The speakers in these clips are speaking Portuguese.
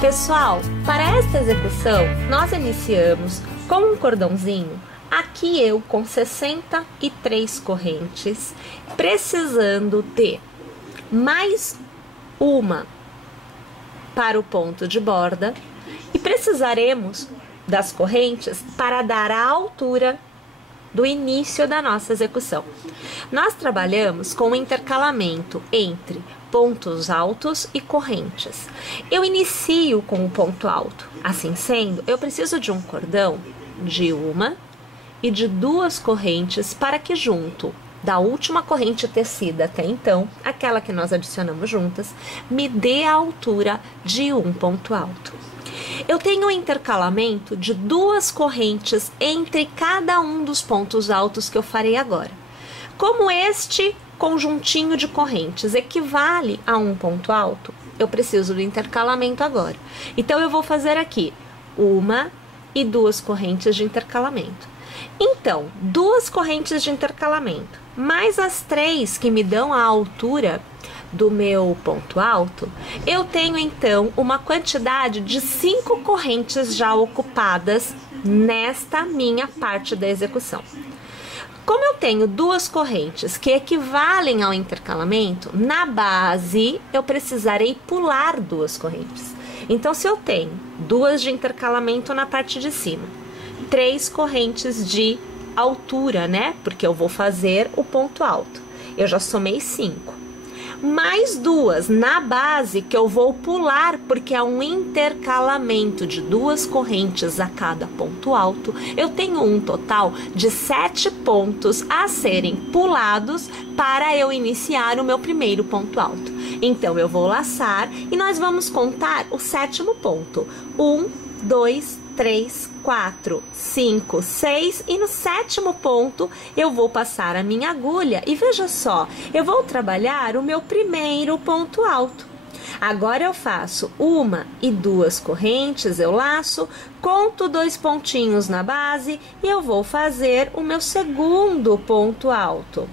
Pessoal, para esta execução, nós iniciamos com um cordãozinho, aqui eu com 63 correntes, precisando de mais uma para o ponto de borda e precisaremos das correntes para dar a altura do início da nossa execução. Nós trabalhamos com o intercalamento entre pontos altos e correntes. Eu inicio com o ponto alto. Assim sendo, eu preciso de um cordão de uma e de duas correntes para que junto da última corrente tecida até então, aquela que nós adicionamos juntas, me dê a altura de um ponto alto. Eu tenho um intercalamento de duas correntes entre cada um dos pontos altos que eu farei agora. Como este conjuntinho de correntes equivale a um ponto alto, eu preciso do intercalamento agora. Então, eu vou fazer aqui uma e duas correntes de intercalamento. Então, duas correntes de intercalamento, mais as três que me dão a altura do meu ponto alto, eu tenho então uma quantidade de 5 correntes já ocupadas nesta minha parte da execução. Como eu tenho duas correntes que equivalem ao intercalamento, na base eu precisarei pular duas correntes. Então, se eu tenho duas de intercalamento na parte de cima, 3 correntes de altura, né? Porque eu vou fazer o ponto alto. Eu já somei 5. Mais duas na base que eu vou pular, porque é um intercalamento de duas correntes a cada ponto alto. Eu tenho um total de 7 pontos a serem pulados para eu iniciar o meu primeiro ponto alto. Então, eu vou laçar e nós vamos contar o 7º ponto. 1, 2, 3, 4, 5, 6 e no 7º ponto eu vou passar a minha agulha e veja só, eu vou trabalhar o meu primeiro ponto alto. Agora eu faço uma e duas correntes, eu laço, conto 2 pontinhos na base e eu vou fazer o meu segundo ponto alto.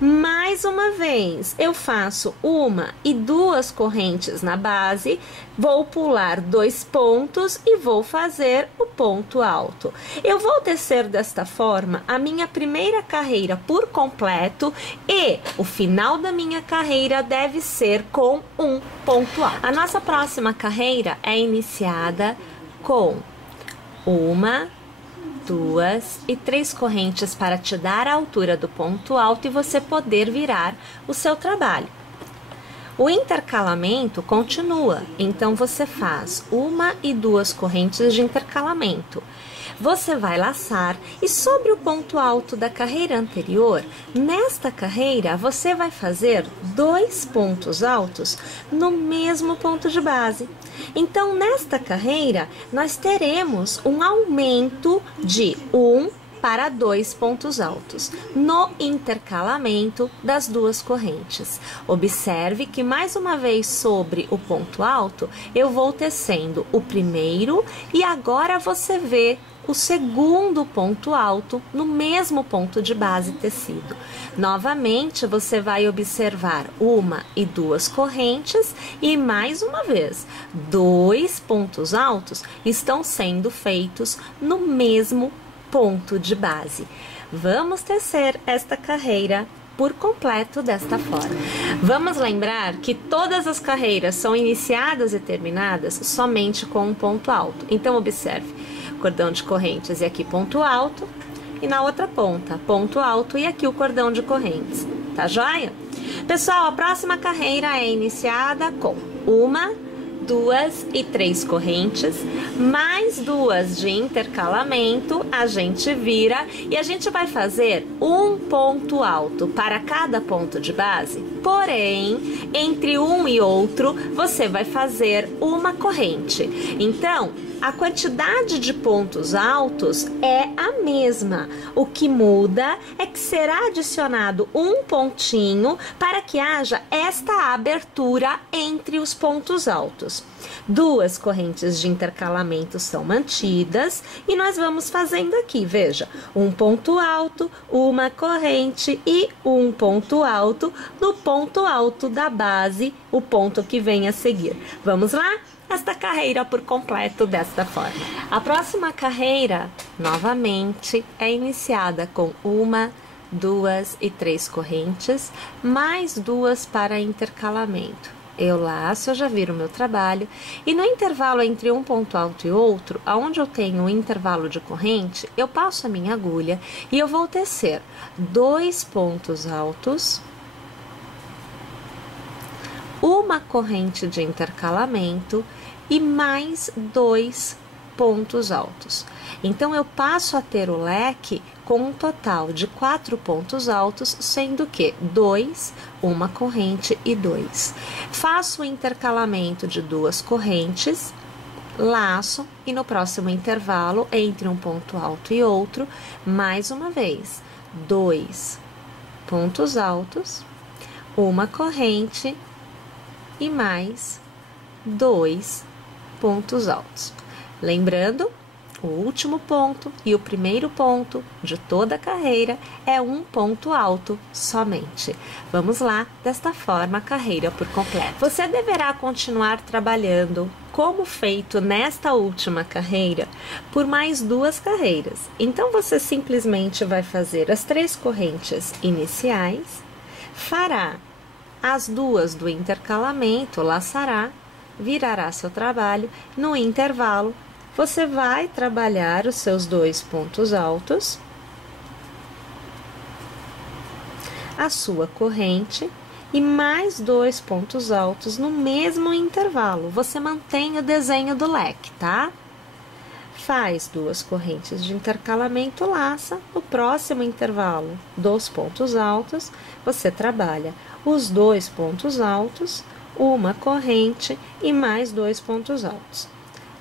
Mais uma vez, eu faço uma e duas correntes na base, vou pular 2 pontos e vou fazer o ponto alto. Eu vou tecer desta forma a minha primeira carreira por completo e o final da minha carreira deve ser com um ponto alto. A nossa próxima carreira é iniciada com uma, 2 e 3 correntes para te dar a altura do ponto alto e você poder virar o seu trabalho. O intercalamento continua, então você faz uma e duas correntes de intercalamento. Você vai laçar e sobre o ponto alto da carreira anterior, nesta carreira você vai fazer 2 pontos altos no mesmo ponto de base. Então, nesta carreira, nós teremos um aumento de 1 para 2 pontos altos no intercalamento das duas correntes. Observe que mais uma vez sobre o ponto alto, eu vou tecendo o primeiro e agora você vê o segundo ponto alto no mesmo ponto de base tecido. Novamente, você vai observar uma e duas correntes e mais uma vez, 2 pontos altos estão sendo feitos no mesmo ponto de base. Vamos tecer esta carreira por completo desta forma. Vamos lembrar que todas as carreiras são iniciadas e terminadas somente com um ponto alto. Então, observe, cordão de correntes e aqui ponto alto, e na outra ponta, ponto alto e aqui o cordão de correntes. Tá joia? Pessoal, a próxima carreira é iniciada com uma, 2 e 3 correntes, mais 2 de intercalamento, a gente vira e a gente vai fazer um ponto alto para cada ponto de base, porém, entre um e outro, você vai fazer uma corrente. Então, a quantidade de pontos altos é a mesma. O que muda é que será adicionado um pontinho para que haja esta abertura entre os pontos altos. altos. Duas correntes de intercalamento são mantidas e nós vamos fazendo aqui, veja, um ponto alto, uma corrente e um ponto alto no ponto alto da base, o ponto que vem a seguir. Vamos lá? Esta carreira por completo desta forma. A próxima carreira, novamente, é iniciada com uma, duas e três correntes, mais duas para intercalamento. Eu laço, eu já viro o meu trabalho, e no intervalo entre um ponto alto e outro, aonde eu tenho um intervalo de corrente, eu passo a minha agulha e eu vou tecer 2 pontos altos, uma corrente de intercalamento e mais 2 pontos altos. Então, eu passo a ter o leque com um total de 4 pontos altos, sendo que 2, uma corrente e 2. Faço o intercalamento de 2 correntes, laço e no próximo intervalo, entre um ponto alto e outro, mais uma vez, 2 pontos altos, uma corrente e mais 2 pontos altos. Lembrando, o último ponto e o primeiro ponto de toda a carreira é um ponto alto somente. Vamos lá, desta forma, a carreira por completo. Você deverá continuar trabalhando como feito nesta última carreira por mais 2 carreiras. Então, você simplesmente vai fazer as 3 correntes iniciais, fará as 2 do intercalamento, laçará, virará seu trabalho. No intervalo, você vai trabalhar os seus 2 pontos altos, a sua corrente e mais 2 pontos altos no mesmo intervalo. Você mantém o desenho do leque, tá? Faz 2 correntes de intercalamento, laça. No próximo intervalo, 2 pontos altos, você trabalha os 2 pontos altos, uma corrente e mais 2 pontos altos.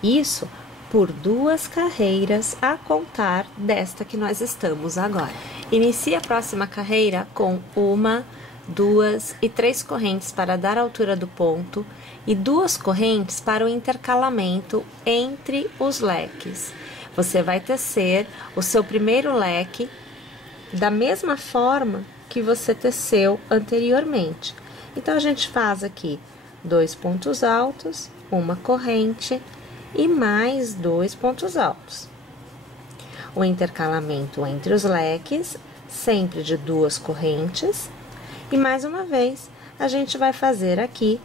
Isso por 2 carreiras a contar desta que nós estamos agora. Inicie a próxima carreira com uma, 2 e 3 correntes para dar a altura do ponto e 2 correntes para o intercalamento entre os leques. Você vai tecer o seu primeiro leque da mesma forma que você teceu anteriormente. Então, a gente faz aqui 2 pontos altos, uma corrente e mais 2 pontos altos. O intercalamento entre os leques, sempre de 2 correntes. E mais uma vez, a gente vai fazer aqui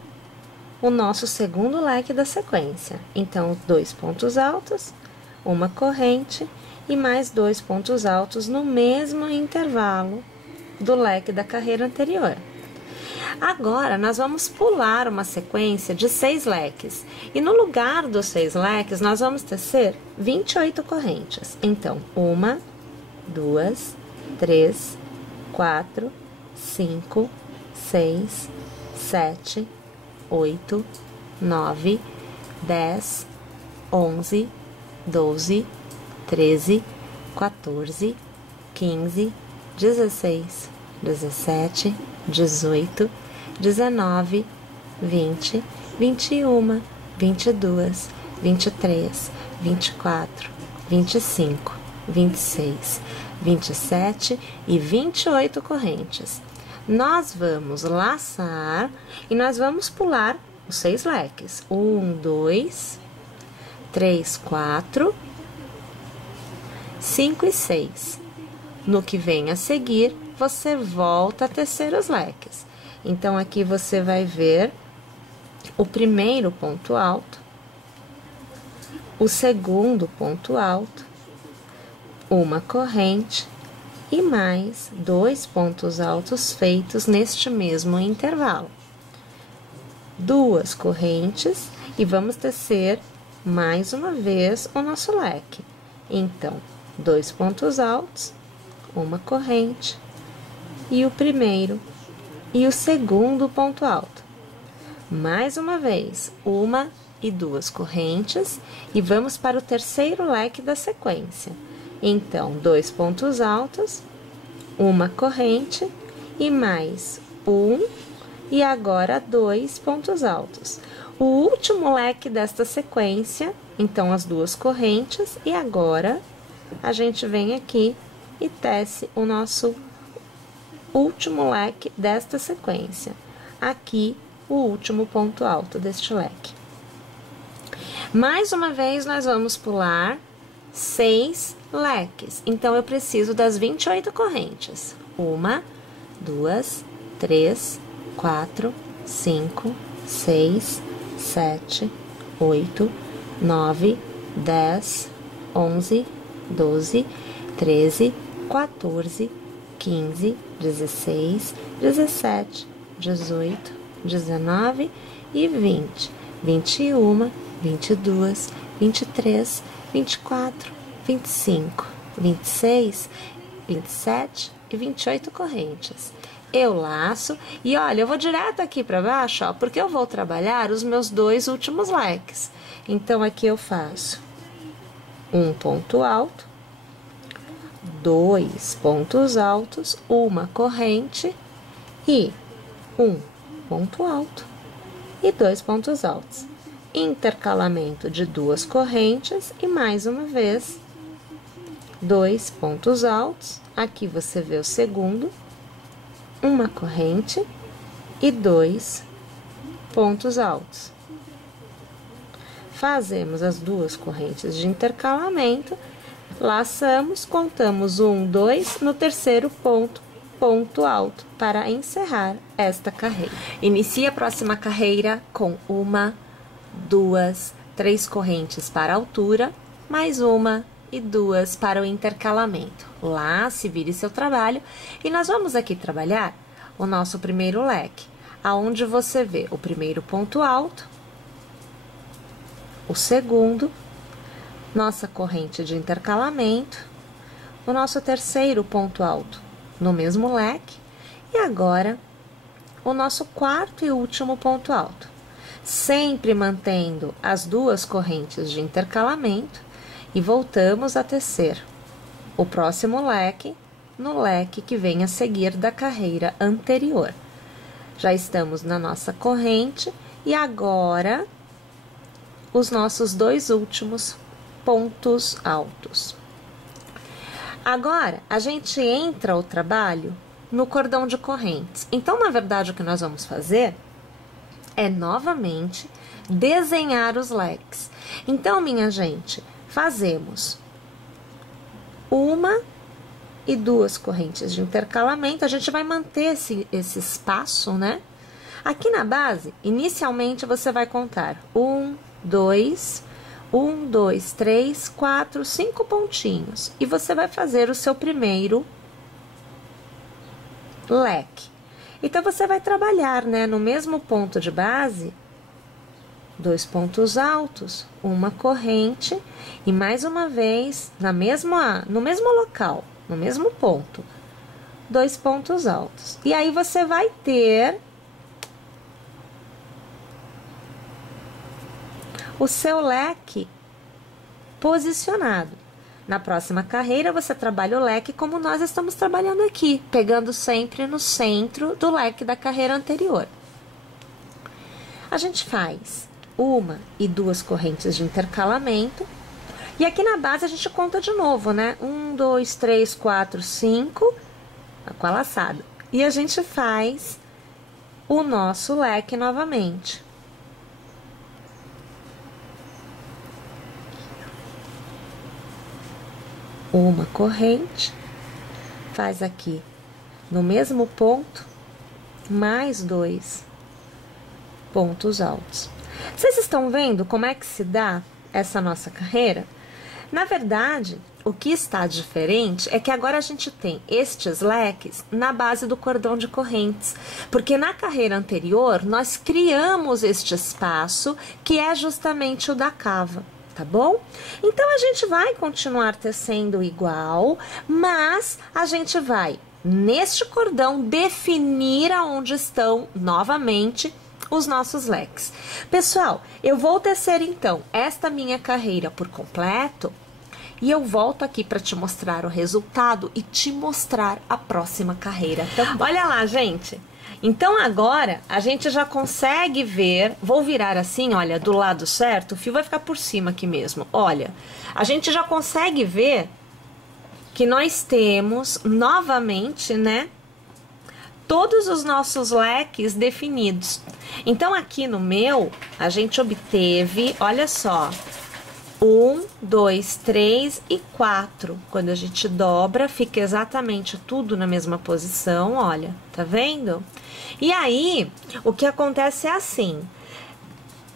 o nosso segundo leque da sequência. Então, 2 pontos altos, uma corrente e mais 2 pontos altos no mesmo intervalo do leque da carreira anterior. Agora, nós vamos pular uma sequência de 6 leques. E no lugar dos 6 leques, nós vamos tecer 28 correntes. Então, 1, 2, 3, 4, 5, 6, 7, 8, 9, 10, 11, 12, 13, 14, 15, 16, 17, 18, 19, 20, 21, 22, 23, 24, 25, 26, 27 e 28 correntes. Nós vamos laçar e nós vamos pular os 6 leques. 1, 2, 3, 4, 5 e 6. No que vem a seguir, você volta a tecer os leques. Então, aqui você vai ver o primeiro ponto alto, o segundo ponto alto, uma corrente e mais 2 pontos altos feitos neste mesmo intervalo. 2 correntes e vamos tecer mais uma vez o nosso leque. Então, 2 pontos altos, uma corrente e o primeiro e o segundo ponto alto. Mais uma vez, 1 e 2 correntes e vamos para o terceiro leque da sequência. Então, 2 pontos altos, uma corrente e mais 1 e agora 2 pontos altos. o último leque desta sequência, então as duas correntes, e agora a gente vem aqui e tece o nosso último leque desta sequência. Aqui, o último ponto alto deste leque. Mais uma vez, nós vamos pular 6 leques. Então, eu preciso das 28 correntes. 1, 2, 3, 4, 5, 6, 7, 8, 9, 10, 11, 12, 13, 14, 15, 16, 17, 18, 19 e 20. 21, 22, 23, 24, 25, 26, 27 e 28 correntes. Eu laço e olha, eu vou direto aqui para baixo, ó, porque eu vou trabalhar os meus 2 últimos leques. Então, aqui eu faço um ponto alto, 2 pontos altos, uma corrente e um ponto alto e 2 pontos altos. Intercalamento de 2 correntes e mais uma vez 2 pontos altos. Aqui você vê o segundo, uma corrente e 2 pontos altos. Fazemos as 2 correntes de intercalamento, laçamos, contamos 1, 2, no terceiro ponto alto para encerrar esta carreira. Inicie a próxima carreira com 1, 2, 3 correntes para a altura, mais 1 e 2 para o intercalamento. Lace, vire seu trabalho e nós vamos aqui trabalhar o nosso primeiro leque, aonde você vê o primeiro ponto alto, o segundo, nossa corrente de intercalamento, o nosso terceiro ponto alto no mesmo leque e agora o nosso quarto e último ponto alto, sempre mantendo as 2 correntes de intercalamento e voltamos a tecer o próximo leque no leque que vem a seguir da carreira anterior. Já estamos na nossa corrente e agora os nossos 2 últimos pontos altos. Agora, a gente entra o trabalho no cordão de correntes. Então, na verdade, o que nós vamos fazer é, novamente, desenhar os leques. Então, minha gente, fazemos 1 e 2 correntes de intercalamento. A gente vai manter esse espaço, né? Aqui na base, inicialmente, você vai contar 1, 2, 1, 2, 3, 4, 5 pontinhos. E você vai fazer o seu primeiro leque. Então, você vai trabalhar, né, no mesmo ponto de base, 2 pontos altos, uma corrente e mais uma vez, no mesmo local, no mesmo ponto, 2 pontos altos. E aí, você vai ter o seu leque posicionado. Na próxima carreira, você trabalha o leque como nós estamos trabalhando aqui, pegando sempre no centro do leque da carreira anterior. A gente faz 1 e 2 correntes de intercalamento, e aqui na base a gente conta de novo, né? 1, 2, 3, 4, 5, com a laçada. E a gente faz o nosso leque novamente. Uma corrente, faz aqui no mesmo ponto, mais 2 pontos altos. Vocês estão vendo como é que se dá essa nossa carreira? Na verdade, o que está diferente é que agora a gente tem estes leques na base do cordão de correntes, porque na carreira anterior nós criamos este espaço que é justamente o da cava. Tá bom? Então, a gente vai continuar tecendo igual, mas a gente vai, neste cordão, definir aonde estão, novamente, os nossos leques. Pessoal, eu vou tecer, então, esta minha carreira por completo, e eu volto aqui para te mostrar o resultado e te mostrar a próxima carreira também. Olha lá, gente. Então agora a gente já consegue ver, vou virar assim, olha, do lado certo, o fio vai ficar por cima aqui mesmo. Olha, a gente já consegue ver que nós temos novamente, né, todos os nossos leques definidos. Então aqui no meu, a gente obteve, olha só, 1, 2, 3 e 4. Quando a gente dobra, fica exatamente tudo na mesma posição, olha, tá vendo? E aí, o que acontece é assim,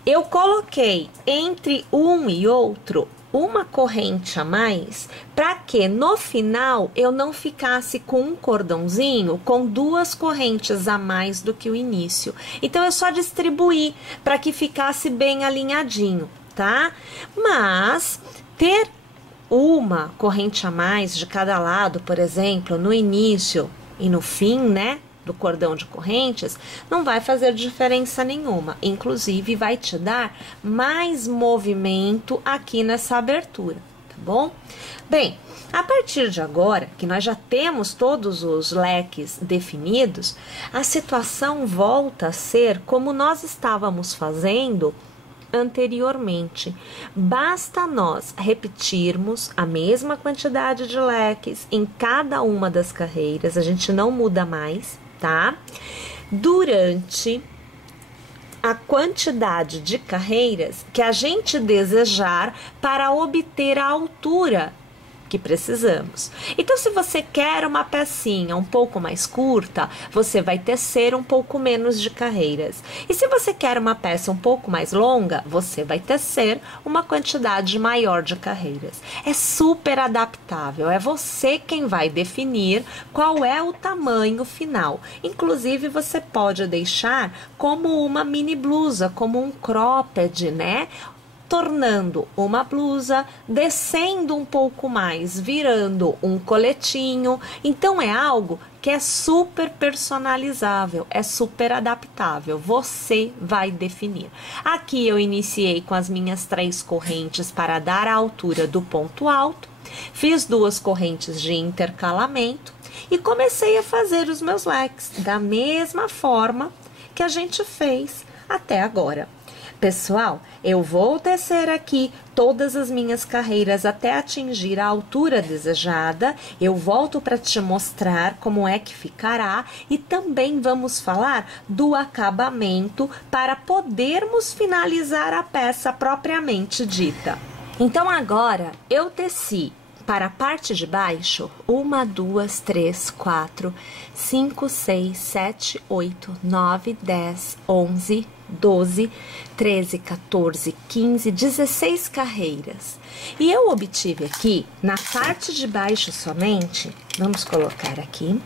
eu coloquei entre um e outro uma corrente a mais, para que no final eu não ficasse com um cordãozinho com 2 correntes a mais do que o início. Então eu só distribuí para que ficasse bem alinhadinho, tá? Mas ter uma corrente a mais de cada lado, por exemplo, no início e no fim, né, do cordão de correntes, não vai fazer diferença nenhuma. Inclusive, vai te dar mais movimento aqui nessa abertura, tá bom? Bem, a partir de agora, que nós já temos todos os leques definidos, a situação volta a ser como nós estávamos fazendo anteriormente. Basta nós repetirmos a mesma quantidade de leques em cada uma das carreiras, a gente não muda mais, tá? Durante a quantidade de carreiras que a gente desejar para obter a altura que precisamos. Então, se você quer uma pecinha um pouco mais curta, você vai tecer um pouco menos de carreiras. E se você quer uma peça um pouco mais longa, você vai tecer uma quantidade maior de carreiras. É super adaptável, é você quem vai definir qual é o tamanho final. Inclusive, você pode deixar como uma mini blusa, como um cropped, né? Tornando uma blusa, descendo um pouco mais, virando um coletinho. Então é algo que é super personalizável, é super adaptável, você vai definir. Aqui eu iniciei com as minhas 3 correntes para dar a altura do ponto alto, fiz 2 correntes de intercalamento e comecei a fazer os meus leques da mesma forma que a gente fez até agora. Pessoal, eu vou tecer aqui todas as minhas carreiras até atingir a altura desejada. Eu volto para te mostrar como é que ficará e também vamos falar do acabamento para podermos finalizar a peça propriamente dita. Então agora eu teci para a parte de baixo, 1, 2, 3, 4, 5, 6, 7, 8, 9, 10, 11, 12, 13, 14, 15, 16 carreiras. E eu obtive aqui, na parte de baixo somente, vamos colocar aqui,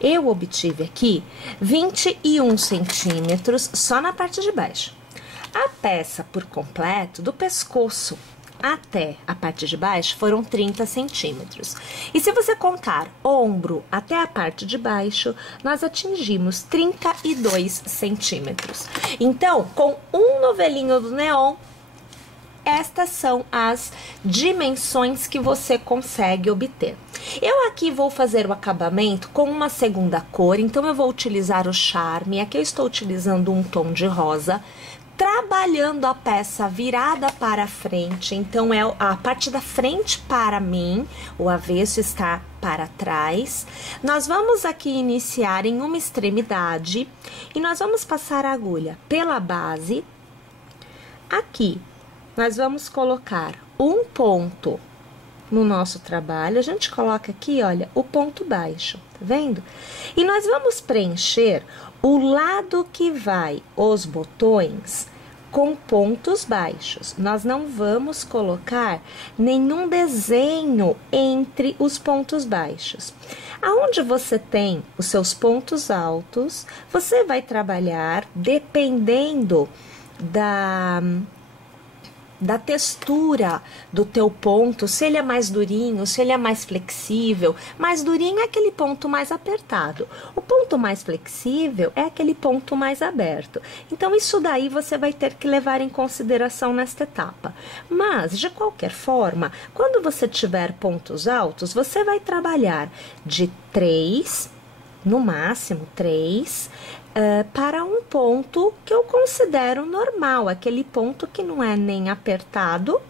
eu obtive aqui 21 centímetros só na parte de baixo. A peça por completo, do pescoço até a parte de baixo, foram 30 centímetros. E se você contar ombro até a parte de baixo, nós atingimos 32 centímetros. Então, com um novelinho do neon, estas são as dimensões que você consegue obter. Eu aqui vou fazer o acabamento com uma segunda cor, então eu vou utilizar o Charme. Aqui eu estou utilizando um tom de rosa, trabalhando a peça virada para frente, então é a parte da frente para mim, o avesso está para trás. Nós vamos aqui iniciar em uma extremidade e nós vamos passar a agulha pela base. Aqui, nós vamos colocar um ponto no nosso trabalho, a gente coloca aqui, olha, o ponto baixo, tá vendo? E nós vamos preencher o lado que vai os botões com pontos baixos. Nós não vamos colocar nenhum desenho entre os pontos baixos. Aonde você tem os seus pontos altos, você vai trabalhar dependendo da textura do teu ponto, se ele é mais durinho, se ele é mais flexível. Mais durinho é aquele ponto mais apertado. O ponto mais flexível é aquele ponto mais aberto. Então, isso daí você vai ter que levar em consideração nesta etapa. Mas, de qualquer forma, quando você tiver pontos altos, você vai trabalhar de 3, no máximo 3, para um ponto que eu considero normal, aquele ponto que não é nem apertado,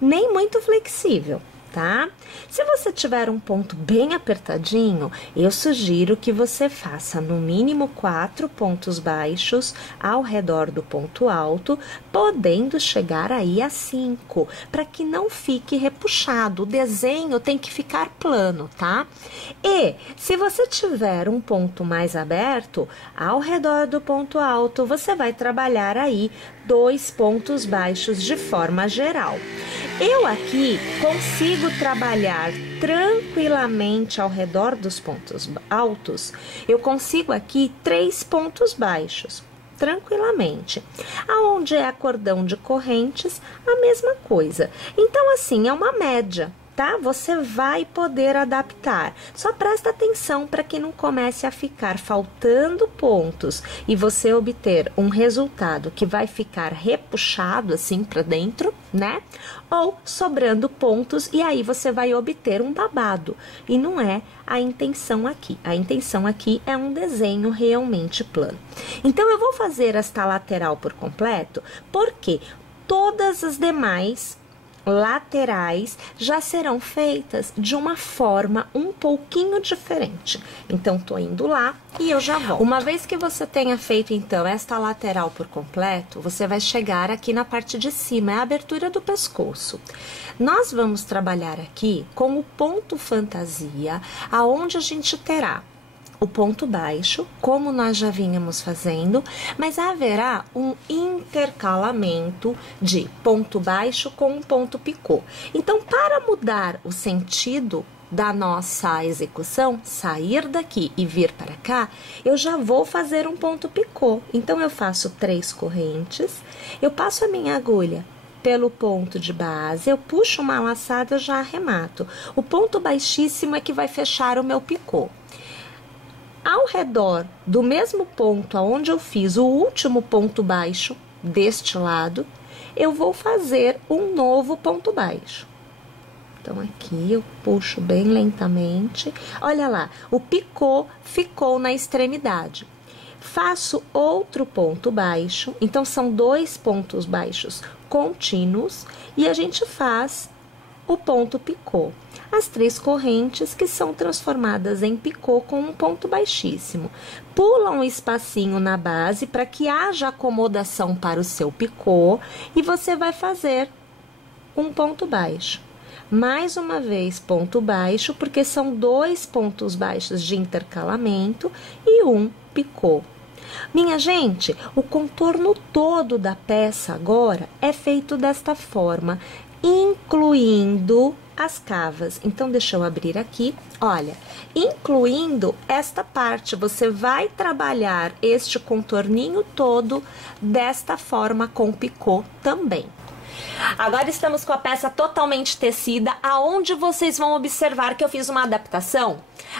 nem muito flexível, tá? Se você tiver um ponto bem apertadinho, eu sugiro que você faça no mínimo 4 pontos baixos ao redor do ponto alto, podendo chegar aí a 5, para que não fique repuxado. O desenho tem que ficar plano, tá? E se você tiver um ponto mais aberto, ao redor do ponto alto, você vai trabalhar aí 2 pontos baixos de forma geral. Eu aqui consigo trabalhar tranquilamente ao redor dos pontos altos, eu consigo aqui 3 pontos baixos, tranquilamente. Aonde é cordão de correntes, a mesma coisa. Então, assim, é uma média, tá? Você vai poder adaptar. Só presta atenção para que não comece a ficar faltando pontos e você obter um resultado que vai ficar repuxado assim para dentro, né? Ou sobrando pontos e aí você vai obter um babado. E não é a intenção aqui. A intenção aqui é um desenho realmente plano. Então, eu vou fazer esta lateral por completo, porque todas as demais laterais já serão feitas de uma forma um pouquinho diferente. Então, tô indo lá e eu já volto. Uma vez que você tenha feito, então, esta lateral por completo, você vai chegar aqui na parte de cima, é a abertura do pescoço. Nós vamos trabalhar aqui com o ponto fantasia, aonde a gente terá o ponto baixo, como nós já vínhamos fazendo, mas haverá um intercalamento de ponto baixo com um ponto picô. Então, para mudar o sentido da nossa execução, sair daqui e vir para cá, eu já vou fazer um ponto picô. Então, eu faço 3 correntes, eu passo a minha agulha pelo ponto de base, eu puxo uma laçada, eu já arremato. O ponto baixíssimo é que vai fechar o meu picô. Ao redor do mesmo ponto aonde eu fiz o último ponto baixo deste lado, eu vou fazer um novo ponto baixo. Então, aqui eu puxo bem lentamente. Olha lá, o picô ficou na extremidade. Faço outro ponto baixo, então são 2 pontos baixos contínuos e a gente faz o ponto picô. As 3 correntes que são transformadas em picô com um ponto baixíssimo. Pula um espacinho na base para que haja acomodação para o seu picô e você vai fazer um ponto baixo. Mais uma vez, ponto baixo, porque são 2 pontos baixos de intercalamento e um picô. Minha gente, o contorno todo da peça agora é feito desta forma, incluindo as cavas. Então, deixa eu abrir aqui, olha, incluindo esta parte, você vai trabalhar este contorninho todo desta forma com picô também. Agora estamos com a peça totalmente tecida, aonde vocês vão observar que eu fiz uma adaptação,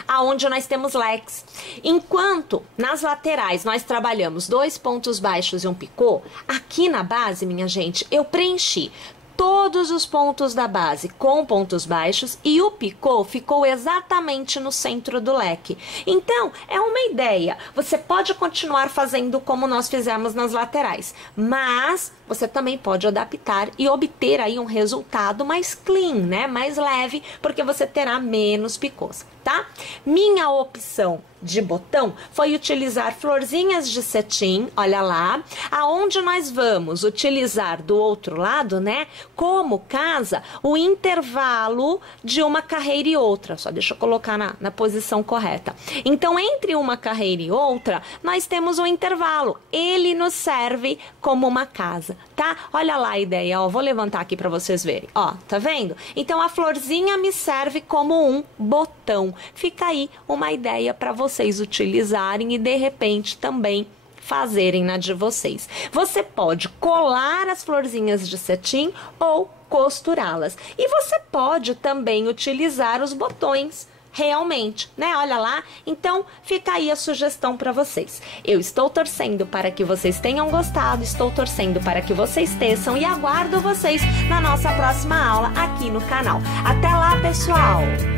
aonde nós temos leques. Enquanto nas laterais nós trabalhamos 2 pontos baixos e um picô, aqui na base, minha gente, eu preenchi todos os pontos da base com pontos baixos e o picô ficou exatamente no centro do leque. Então, é uma ideia. Você pode continuar fazendo como nós fizemos nas laterais, mas você também pode adaptar e obter aí um resultado mais clean, né? Mais leve, porque você terá menos picôs, tá? Minha opção de botão foi utilizar florzinhas de cetim, olha lá, aonde nós vamos utilizar do outro lado, né, como casa, o intervalo de uma carreira e outra, só deixa eu colocar na posição correta. Então, entre uma carreira e outra, nós temos um intervalo, ele nos serve como uma casa, tá? Olha lá a ideia, ó, vou levantar aqui para vocês verem, ó, tá vendo? Então, a florzinha me serve como um botão, fica aí uma ideia para vocês utilizarem e de repente também fazerem na de vocês. Você pode colar as florzinhas de cetim ou costurá-las. E você pode também utilizar os botões realmente, né? Olha lá. Então, fica aí a sugestão para vocês. Eu estou torcendo para que vocês tenham gostado, estou torcendo para que vocês teçam e aguardo vocês na nossa próxima aula aqui no canal. Até lá, pessoal!